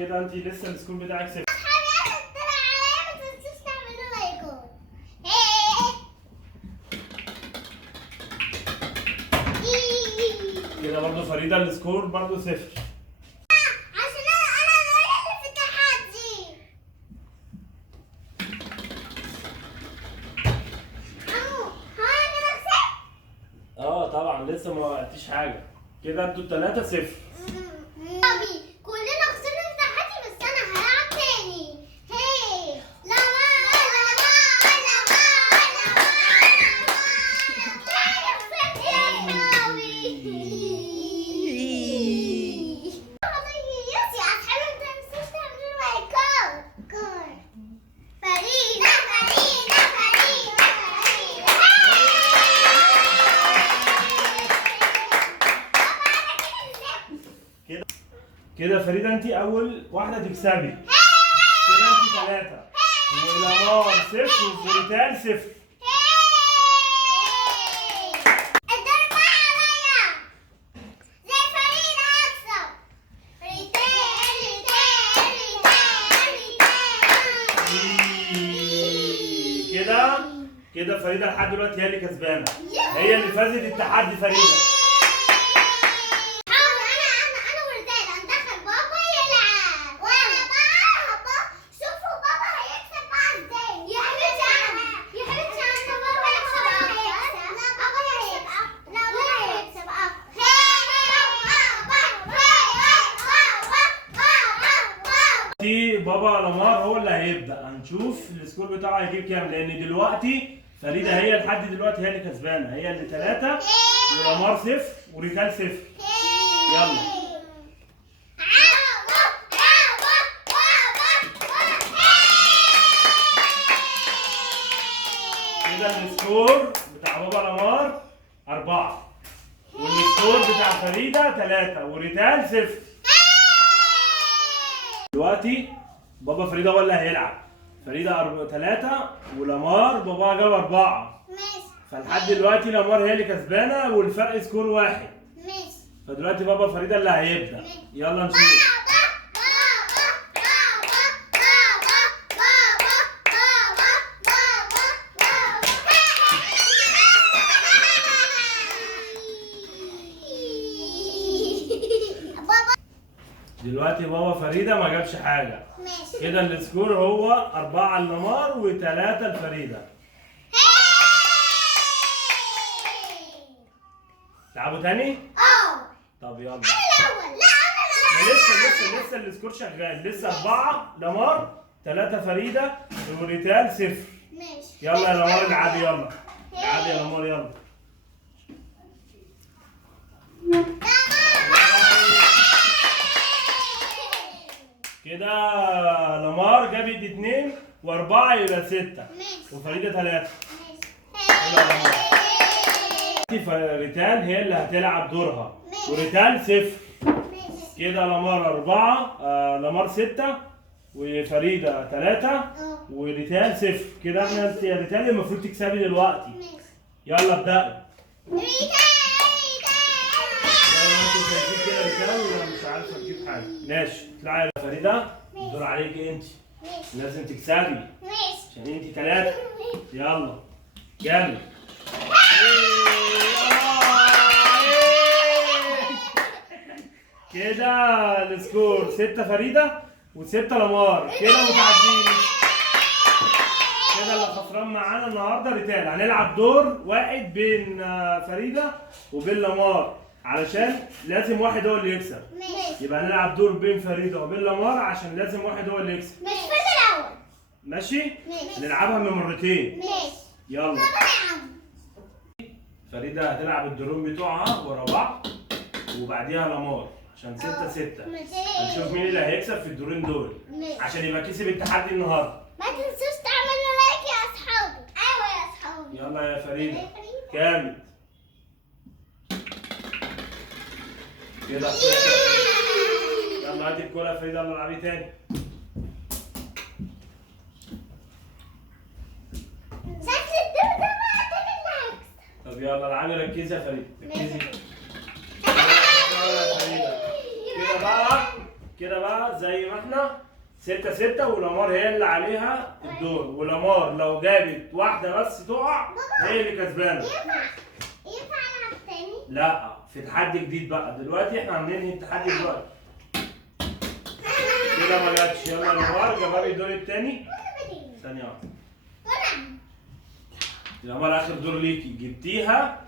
كده انت لسه السكور بتاعك صفر. كده برضه فريدة السكور برضه صفر. عشان انا اللي في التحدي. هو انا كده كسبت؟ طبعا لسه ما وقعتيش حاجة. كده انتوا التلاتة صفر. كلنا خسرنا في التحدي بس انا هلعب تاني. هي لا كده فريدة انت أول واحدة تكسبي. كده انت تلاتة ولامار صفر وفريتال صفر. كده فريدة لحد دلوقتي هي اللي كسبانة. هي اللي فازت التحدي فريدة. بابا لامار هو اللي هيبدأ. هنشوف السكور بتاعه هيجيب كام، لأن دلوقتي فريدة هي لحد دلوقتي هي اللي كسبانة. هي اللي 3 ولامار صفر وريتال صفر. يلا كده السكور بتاع بابا لامار 4 والسكور بتاع فريدة 3 وريتال صفر. دلوقتي بابا فريدة هو اللي هيلعب. فريدة 3 ولامار بابا جاب 4. ماشي. فلحد دلوقتي لامار هي اللي كسبانة والفرق سكور 1. ماشي. فدلوقتي بابا فريدة اللي هيبدأ. يلا نشوف. دلوقتي بابا فريدة ما جابش حاجة. ماشي. كده السكور هو 4 لامار و3 لفريدة. تلعبوا تاني؟ طب يلا. انا الاول. لا انا لسه السكور شغال. لسه 4 لامار 3 فريدة وريتال صفر. ماشي. يلا يا لامار العبي. يلا العبي يا لامار. يلا كده لامار جابت 2 و4 يبقى 6 وفريدة 3. ريتال هي اللي هتلعب دورها وريتال صفر. كده لامار 4 لامار 6 وفريدة 3 وريتال صفر. كده انت يا ريتال المفروض تكسبي دلوقتي. يلا ابدأي. انتوا شايفين كده ريتال ولا مش عارفه تجيب حاجه؟ ماشي. اطلعي يا فريدة. الدور عليكي انت. لازم تكسبي عشان انت 3. يلا جامد. كده السكور 6 فريدة و6 لامار. كده متعادلين. كده اللي خسران معانا النهارده ريتال. هنلعب دور واحد بين فريدة وبين لامار علشان لازم واحد هو اللي يكسب. يبقى هنلعب دور بين فريدة وبين لامار عشان لازم واحد هو اللي يكسب. مش فاز الاول. ماشي؟ نلعبها من مرتين. ماشي. يلا. فريدة هتلعب الدورين بتوعها ورا بعض وبعديها لامار عشان 6-6. هنشوف مين اللي هيكسب في الدورين دول عشان يبقى كسب التحدي النهارده. ما تنسوش تعملوا لايك يا اصحابي. ايوه يا اصحابي. يلا يا فريدة. جامد. كده يلا هاتي الكورة يا فريدة. يلا العبي تاني. شكل الدور ده بقى تاني اللي هيكسب. طب يلا العبي. ركزي يا فريدة. ركزي. كده بقى زي ما احنا 6-6 ولامار هي اللي عليها الدور، ولامار لو جابت واحدة بس تقع هي اللي كسبانة. ينفع العب تاني؟ لا، في تحدي جديد بقى دلوقتي، احنا هننهي التحدي دلوقتي. كده ما جاتش، يلا لامار جابها لي الدور التاني. ثانية واحدة. لامار آخر دور ليكي، جبتيها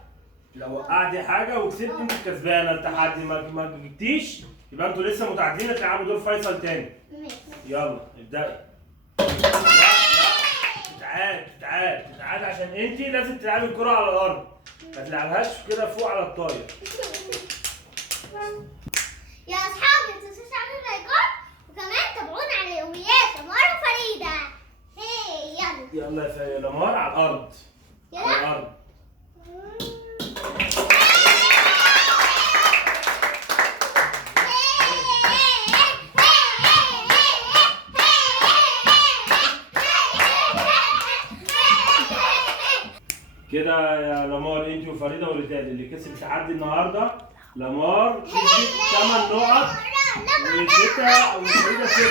لو وقعتي حاجة وكسبت انت كسبانة التحدي، ما جبتيش يبقى انتوا لسه متعادلين، تلعبوا دور فيصل تاني. يلا ابدأي. لا تتعاد عشان انت لازم تلعبي الكرة على الأرض، ما تلعبهاش كده فوق على الطاير. يا اصحابي ما تنسوش تعملوا لايكات، وكمان تابعونا على يوميات لمار وفريدة. يلا يا لامار على الأرض. على الأرض. كده يا لامار انت وفريده وريتال اللي كسب تحدي النهارده. لامار كسبت 8 نقط وفريده 6.